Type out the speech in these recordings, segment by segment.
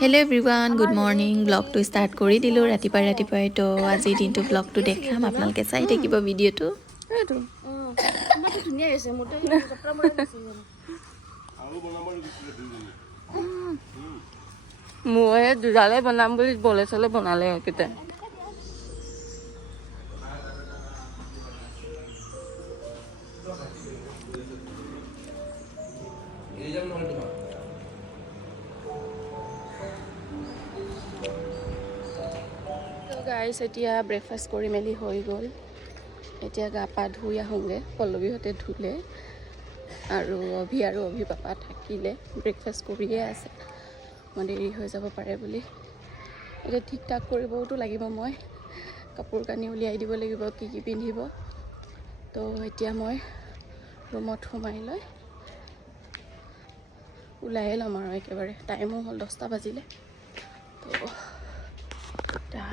Hello everyone, good morning. Vlog to start কৰি দিলো ৰাতিপুৱাই তো আজি দিনটো vlog to দেখাম আপোনালোকে চাই থাকিব ভিডিওটো। এইটো আমাৰটো ধুনীয়া হৈছে মোৰটো কপৰা মৰা নাছিল আৰু বনাব দিছিলে দুজনী মই দুজালে বনাম বুলি বলে চলে বনালে কিতে এই যাম নহলে তোমাক গাইস এতিয়া ব্ৰেকফাষ্ট কৰি মেলি হৈ গ'ল এতিয়া গা পা ধুই আহোঁগে পল্লৱীহঁতে ধুলে আৰু অভি পাপা থাকিলে ব্ৰেকফাষ্ট কৰিয়ে আছে মই দেৰি হৈ যাব পাৰে বুলি এতিয়া ঠিক ঠাক কৰিবওতো লাগিব মই কাপোৰ কানি উলিয়াই দিব লাগিব কি কি পিন্ধিব তো এতিয়া মই ৰুমত সোমাই লৈ ওলাই ল'ম আৰু একেবাৰে টাইমো হ'ল 10টা বাজিলে তো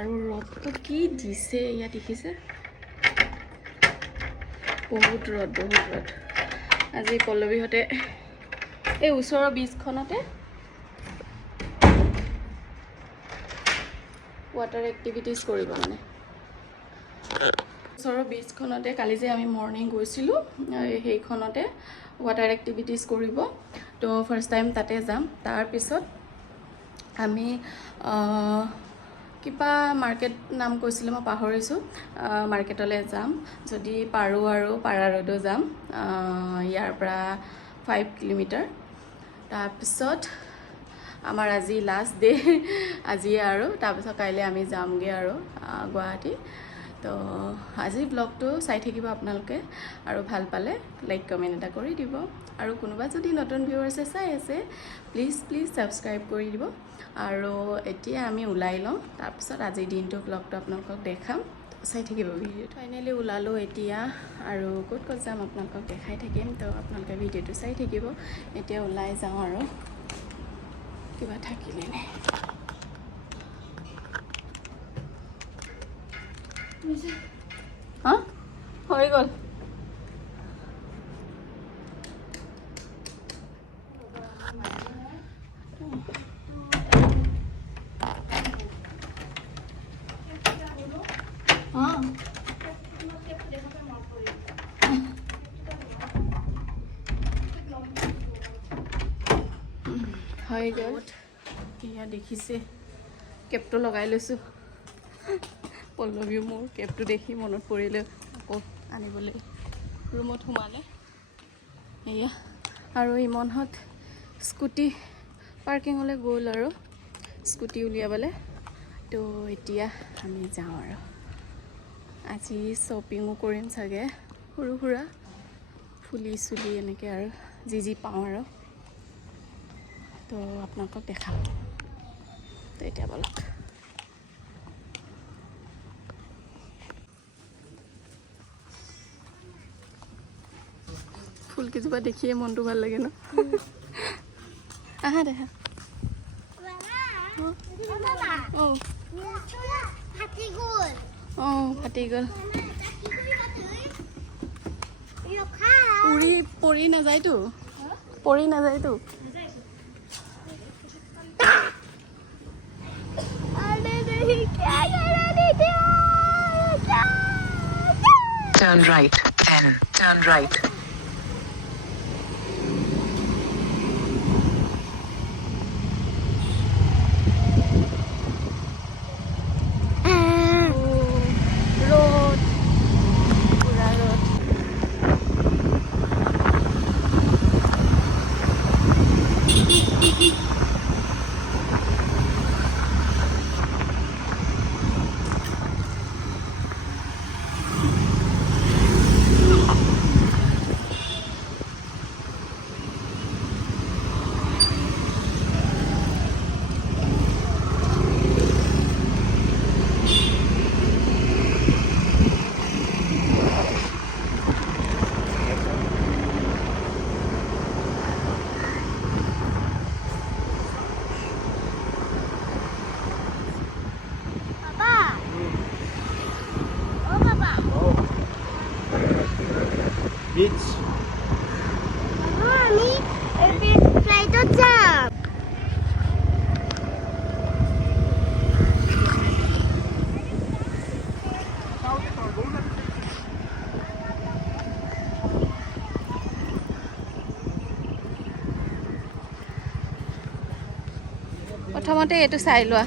আৰু ৰ'দটো কি দিছে ইয়াত দেখিছে বহুত ৰ'দ আজি পল্লৱীহঁতে এই ওচৰৰ বীজখনতে ৱাটাৰ এক্টিভিটিজ কৰিব মানে ওচৰৰ বীজখনতে কালি যে আমি মৰ্ণিং গৈছিলোঁ সেইখনতে ৱাটাৰ এক্টিভিটিজ কৰিব তো ফাৰ্ষ্ট টাইম তাতে যাম তাৰপিছত আমি কিবা মাৰ্কেট নাম কৈছিলে মই পাহৰিছোঁ মাৰ্কেটলৈ যাম যদি পাৰোঁ আৰু পাৰা ৰোডো যাম ইয়াৰ পৰা 5 কিলোমিটাৰ তাৰপিছত আমাৰ আজি লাষ্ট ডে আজি আৰু তাৰপিছত কাইলৈ আমি যামগৈ আৰু গুৱাহাটী তো আজিৰ ব্লগটো চাই থাকিব আপোনালোকে আৰু ভাল পালে লাইক কমেণ্ট এটা কৰি দিব আৰু কোনোবা যদি নতুন ভিউৱাৰ্ছে চাই আছে প্লিজ ছাবস্ক্ৰাইব কৰি দিব আৰু এতিয়া আমি ওলাই লওঁ তাৰপিছত আজিৰ দিনটো ব্লগটো আপোনালোকক দেখাম চাই থাকিব ভিডিঅ'টো ফাইনেলি ওলালোঁ এতিয়া আৰু ক'ত যাম আপোনালোকক দেখাই থাকিম তো আপোনালোকে ভিডিঅ'টো চাই থাকিব এতিয়া ওলাই যাওঁ আৰু কিবা থাকিলে নে হা হৈ গ'ল হৈ গ'ল এয়া দেখিছে কেপটো লগাই লৈছোঁ পল্লৱীও মোৰ কেপটো দেখি মনত পৰিলে আকৌ আনিবলৈ ৰুমত সোমালে এয়া আৰু ইমনহঁত স্কুটি পাৰ্কিঙলৈ গ'ল আৰু স্কুটি উলিয়াবলৈ তো এতিয়া আমি যাওঁ আৰু আজি শ্বপিঙো কৰিম চাগে সৰু সুৰা ফুলি চুলি এনেকৈ আৰু যি পাওঁ আৰু তো আপোনালোকক দেখাম তো এতিয়া বলক ফুলকেইজোপা দেখিয়ে মনটো ভাল লাগে ন আহা দেখা ফাটি গ'ল পৰি নাযায়তো Turn right, then turn right. Beach. Mami, flight of jump. প্ৰথমতে এইটো চাই লোৱা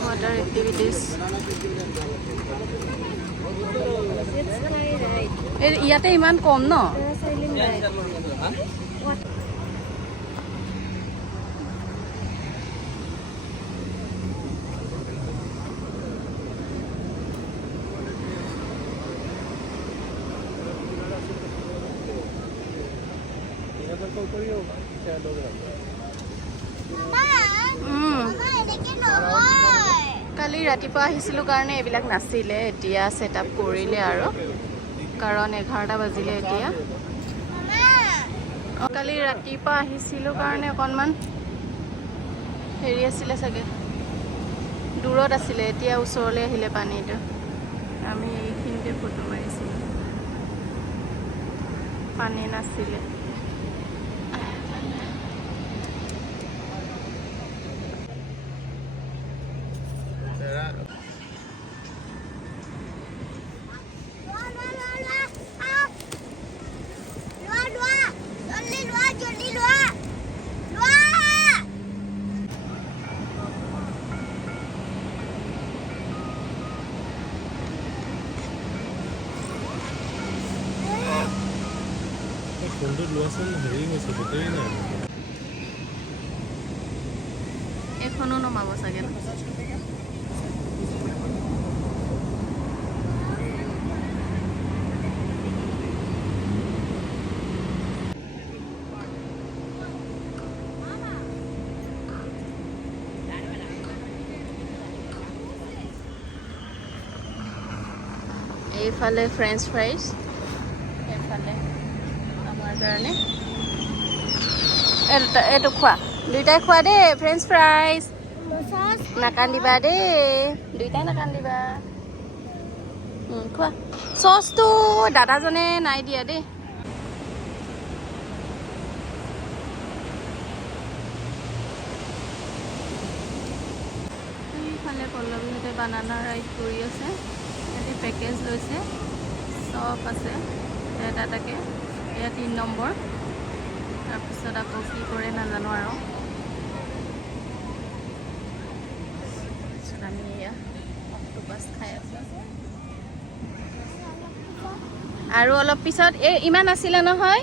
ৱাটাৰ এক্টিভিটিজ ইয়াতে ইমান কম ন কালি ৰাতিপুৱা আহিছিলোঁ কাৰণে এইবিলাক নাছিলে এতিয়া ছেট আপ কৰিলে আৰু কাৰণ 11টা বাজিলে এতিয়া কালি ৰাতিপুৱা আহিছিলোঁ কাৰণে অকণমান হেৰি আছিলে চাগে দূৰত আছিলে এতিয়া ওচৰলৈ আহিলে পানীটো আমি এইখিনিতে ফটো মাৰিছিলোঁ পানী নাছিলে এখনো নমাব চাগে ন এইফালে ফ্ৰেঞ্চ ফ্ৰাইজ এইফালে আমাৰ কাৰণে এইটো খোৱা দুইটাই খোৱা দেই ফ্ৰেঞ্চ ফ্ৰাইজ নাকান্দিবা দেই দুইটাই নাকান্দিবা খোৱা চচটো দাদাজনে নাই দিয়া দেই এইফালে পল্লৱীহঁতে বানানা ৰাইড কৰি আছে সিহঁতে পেকেজ লৈছে চব আছে এটা এটাকে এয়া 3 নম্বৰ তাৰপিছত আকৌ কি কৰে নাজানো আৰু আমি এয়া অক্টোপাছ খাই আছোঁ আৰু অলপ পিছত ইমান আছিলে নহয়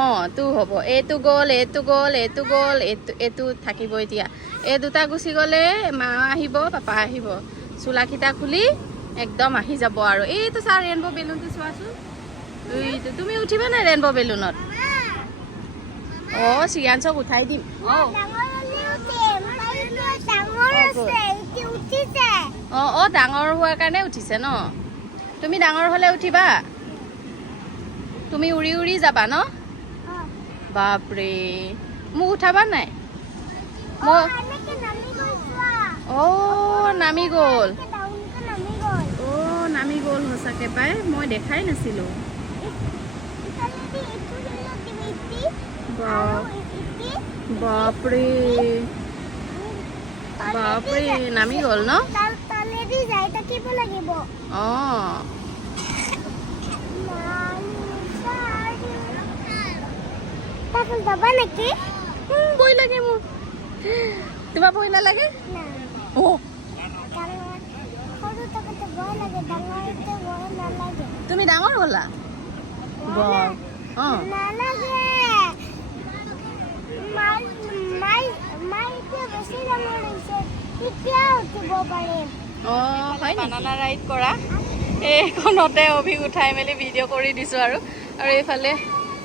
অঁ তো হ'ব এইটো গ'ল এইটো গ'ল এইটো গ'ল এইটো থাকিব এতিয়া এই দুটা গুচি গ'লে মা আহিব পাপা আহিব চোলাকেইটা খুলি একদম আহি যাব আৰু এইটো চা ৰেইনব' বেলুনটো চোৱাচোন এইটো তুমি উঠিবা নাই ৰেইনব' বেলুনত অঁ চিয়াঞ্চক উঠাই দিম অঁ অঁ ডাঙৰ হোৱাৰ কাৰণে উঠিছে ন তুমি ডাঙৰ হ'লে উঠিবা তুমি উৰি উৰি যাবা ন বাপৰে মোক উঠাবা নাই অঁ নামি গ'ল অঁ নামি গ'ল সঁচাকে পাই মই দেখাই নাছিলোঁ বাপৰে বাপৰে নামি গ'ল ন অঁ যাবা নেকি ভয় লাগে মোৰ তোমাৰ ভয় নালাগে অঁ তুমি ডাঙৰ হ'লা অঁ অঁ হয় বানানা ৰাইড কৰা এইখনতে অভিক উঠাই মেলি ভিডিঅ' কৰি দিছোঁ আৰু এইফালে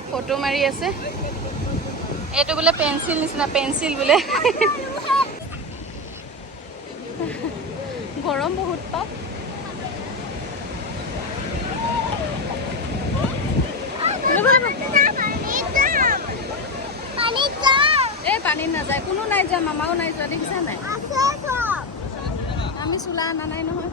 ফটো মাৰি আছে এইটো বোলে পেঞ্চিল নিচিনা পেঞ্চিল বোলে গৰম বহুত পাপ এই পানীত নাযায় কোনো নাই যোৱা মামাও নাই যোৱা দেখিছা নাই আমি চোলা অনা নাই নহয়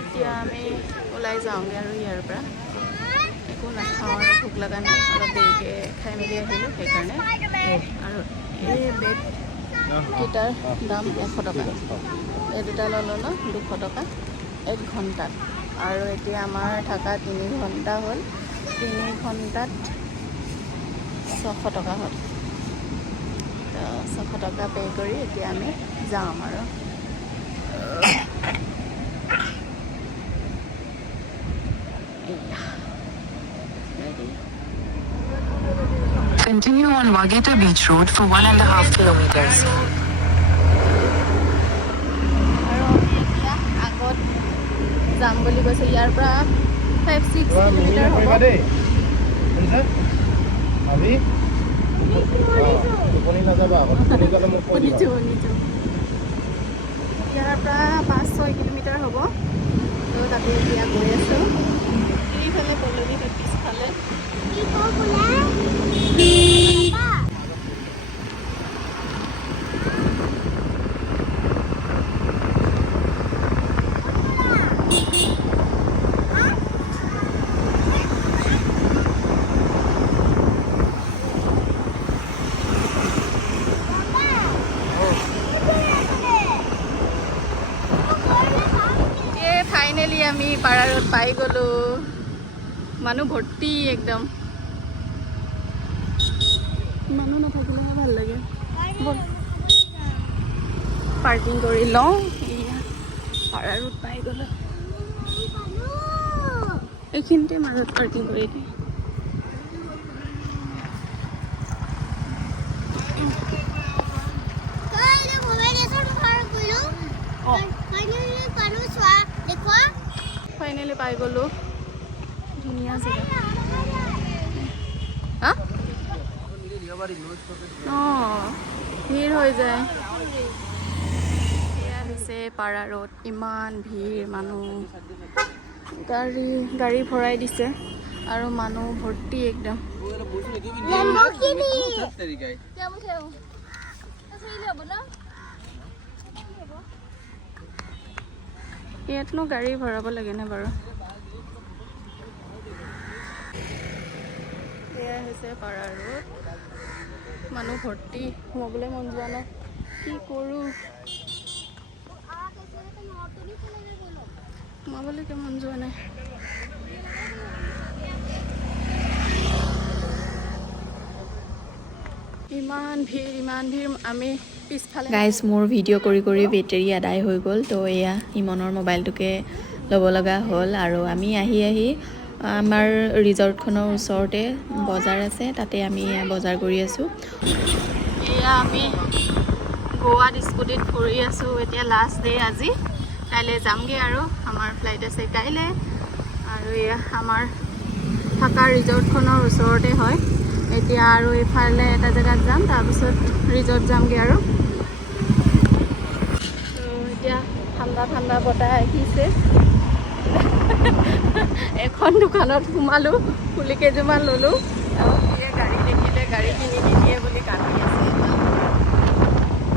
এতিয়া আমি ওলাই যাওঁগৈ আৰু ইয়াৰ পৰা একো নাখাওঁ আৰু ভোক লগা নাই অলপ দেৰিকৈ খাই মেলি আহিলোঁ সেইকাৰণে আৰু এই বেগ গীটাৰ দাম 100 টকা এই দুটা ল'লোঁ ন 200 টকা 1 ঘণ্টাত আৰু এতিয়া আমাৰ থকা 3 ঘণ্টা হ'ল 3 ঘণ্টাত 600 টকা হ'ল 600 টকা পে' কৰি এতিয়া আমি যাম আৰু Continue on Wageta Beach Road for 1.5 kilometers. আৰু আমি এতিয়া আগত যাম বুলি কৈছে ইয়াৰ পৰা 5-6 কিলোমিটাৰ হ'ব শুনিছোঁ ইয়াৰ পৰা 5-6 কিলোমিটাৰ হ'ব তো তাতে এতিয়া গৈ আছোঁ এইফালে পল্লৱী পিছফালে ফাইনেলি আমি পাৰাৰত পাই গ'লোঁ মানুহ ভৰ্তি একদম মানুহ নাথাকিলেহে ভাল লাগে পাৰ্কিং কৰি লওঁ এয়া পাৰাৰত পাই গ'লোঁ এইখিনিতে মাজত পাৰ্কিং কৰি দিওঁ ফাইনেলি পাই গ'লোঁ ধুনীয়া জেগা অঁ ভিৰ হৈ যায় এয়া হৈছে পাৰা ৰোড ইমান ভিৰ মানুহ গাড়ী ভৰাই দিছে আৰু মানুহ ভৰ্তি একদম ইয়াতনো গাড়ী ভৰাব লাগেনে বাৰু এয়া হৈছে পাৰা ৰোড মানুহ ভৰ্তি সোমাবলৈ মন যোৱা নাই কি কৰোঁ সোমাবলৈকে মন যোৱা নাই ইমান ভিৰ আমি পিছফালে গাইজ মোৰ ভিডিঅ' কৰি কৰি বেটেৰী আদায় হৈ গ'ল তো এয়া ইমনৰ মোবাইলটোকে ল'ব লগা হ'ল আৰু আমি আহি আমাৰ ৰিজৰ্টখনৰ ওচৰতে বজাৰ আছে তাতে আমি বজাৰ কৰি আছোঁ এয়া আমি গোৱাত স্কুটিত ফুৰি আছোঁ এতিয়া লাষ্ট ডে আজি কাইলৈ যামগৈ আৰু আমাৰ ফ্লাইট আছে কাইলৈ আৰু এয়া আমাৰ থকা ৰিজৰ্টখনৰ ওচৰতে হয় এতিয়া আৰু এইফালে এটা জেগাত যাম তাৰপিছত ৰিজৰ্ট যামগৈ আৰু এতিয়া ঠাণ্ডা বতাহ আহিছে এখন দোকানত সোমালোঁ ফুলি কেইযোৰমান ল'লোঁ আৰু গাড়ী দেখিলে গাড়ী কিনি নিদিয়ে বুলি কান্দি আছে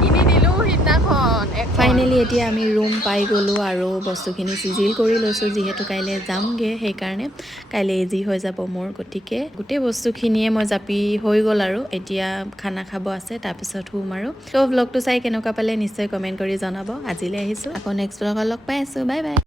কিনি দিলোঁ সিদিনাখন ফাইনেলি এতিয়া আমি ৰুম পাই গ'লোঁ আৰু বস্তুখিনি চিজিল কৰি লৈছোঁ যিহেতু কাইলৈ যামগৈ সেইকাৰণে কাইলৈ ইজি হৈ যাব মোৰ গতিকে গোটেই বস্তুখিনিয়ে মই জাপি হৈ গ'ল আৰু এতিয়া খানা খাব আছে তাৰপিছত শুম আৰু তো ব্লগটো চাই কেনেকুৱা পালে নিশ্চয় কমেণ্ট কৰি জনাব আজিলৈ আহিছোঁ আকৌ নেক্সট ব্লগত লগ পাই আছোঁ বাই বাই